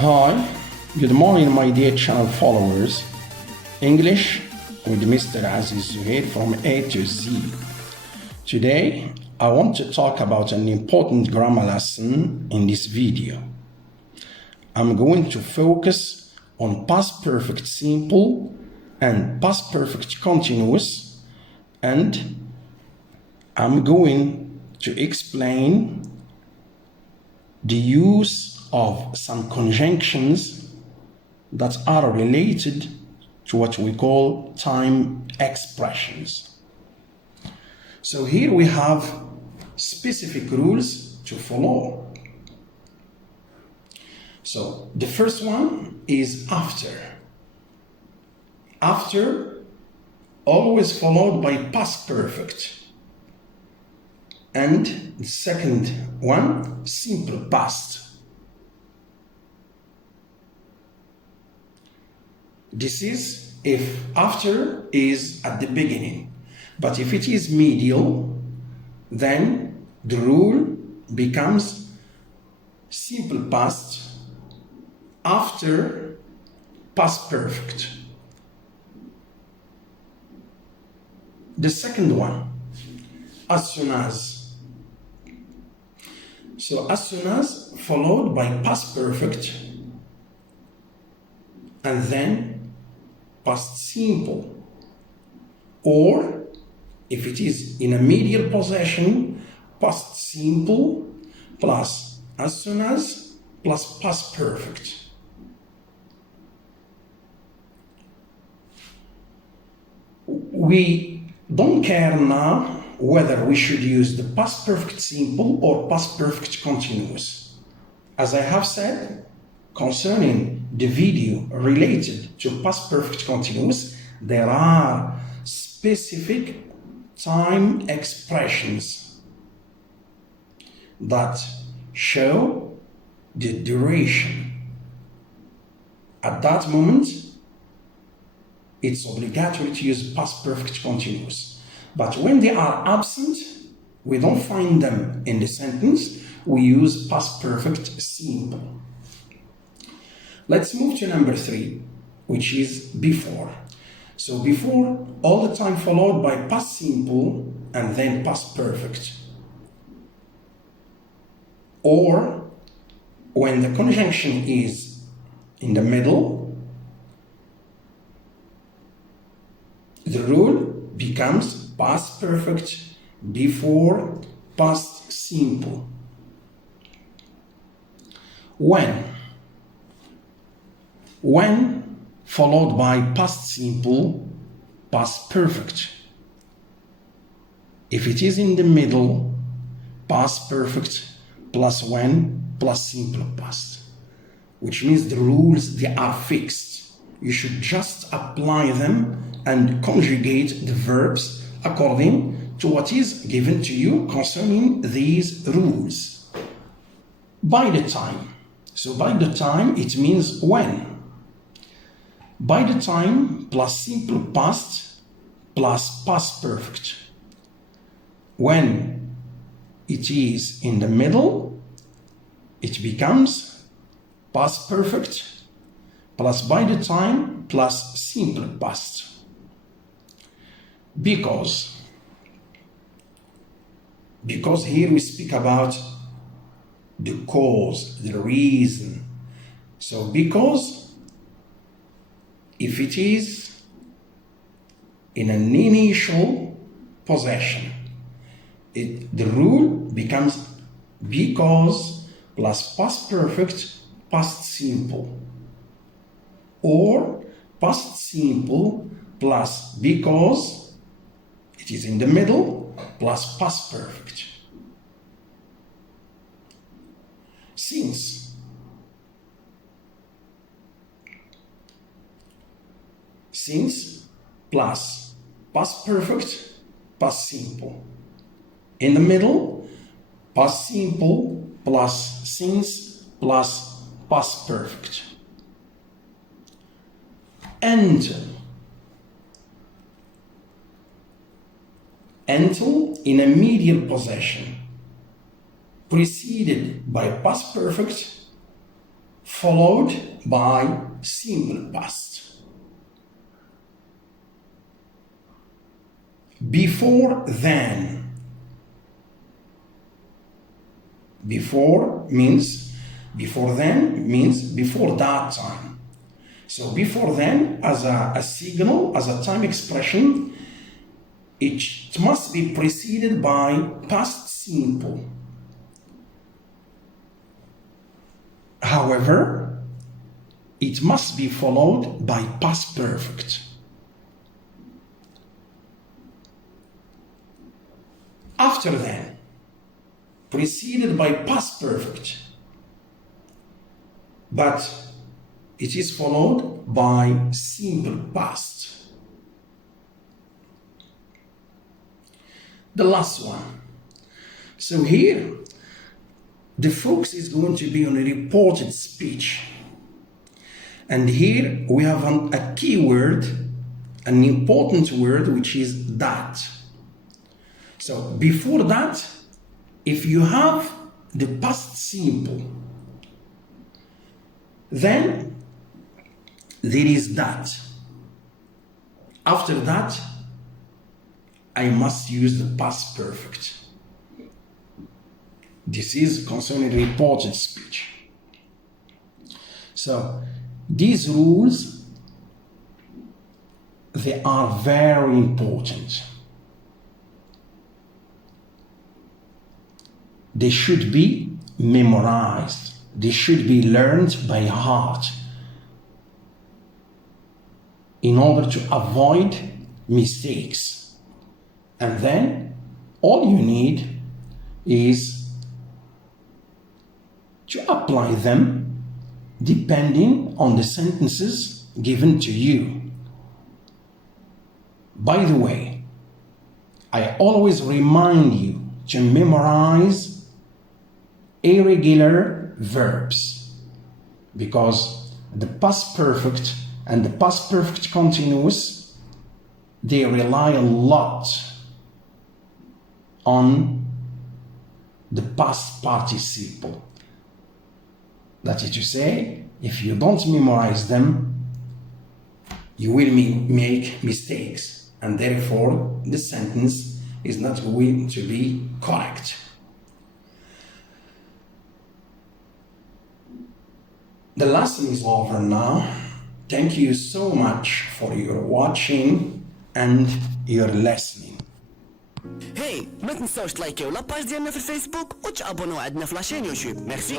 Hi, good morning, my dear channel followers. English with Mr. Aziz Zuhair from A to Z. Today, I want to talk about an important grammar lesson in this video. I'm going to focus on past perfect simple and past perfect continuous, and I'm going to explain the use of some conjunctions that are related to what we call time expressions. So here we have specific rules to follow. So the first one is after. After, always followed by past perfect. And the second one, simple past. This is if after is at the beginning. But if it is medial, then the rule becomes simple past after past perfect. The second one, as soon as. So as soon as followed by past perfect and then past simple, or if it is in a medial possession, past simple plus as soon as plus past perfect. We don't care now whether we should use the past perfect simple or past perfect continuous. As I have said, concerning the video related to past perfect continuous, there are specific time expressions that show the duration. At that moment, it's obligatory to use past perfect continuous. But when they are absent, we don't find them in the sentence, we use past perfect simple. Let's move to number 3, which is before. So before, all the time followed by past simple and then past perfect. Or when the conjunction is in the middle, the rule becomes past perfect before past simple. When followed by past simple, past perfect. If it is in the middle, past perfect plus when plus simple past, which means the rules, they are fixed. You should just apply them and conjugate the verbs according to what is given to you concerning these rules. By the time. So by the time, it means when. By the time plus simple past plus past perfect. When it is in the middle, it becomes past perfect plus by the time plus simple past. Because here we speak about the cause, the reason. So because if it is in an initial possession, the rule becomes because plus past perfect past simple, or past simple plus because it is in the middle plus past perfect. Since plus past perfect past simple. In the middle, past simple plus since plus past perfect. Until in a medial possession, preceded by past perfect followed by simple past. Before then. Before then means before that time. So before then, as a signal, as a time expression, it must be preceded by past simple. However, it must be followed by past perfect. After then, preceded by past perfect, but it is followed by simple past. The last one. So here, the focus is going to be on a reported speech. And here we have a key word, an important word, which is that. So before that, if you have the past simple, then there is that. After that, I must use the past perfect. This is concerning reported speech. So these rules, they are very important. They should be memorized. They should be learned by heart in order to avoid mistakes. And then all you need is to apply them depending on the sentences given to you. By the way, I always remind you to memorize irregular verbs, because the past perfect and the past perfect continuous, they rely a lot on the past participle. That is to say, if you don't memorize them, you will make mistakes, and therefore the sentence is not going to be correct. The lesson is over now. Thank you so much for your watching and your listening. هاي ما تنساوش تلايكيو لاباج ديالنا في الفيسبوك وتابوناو عندنا في لاشين يوتيوب. ميرسي.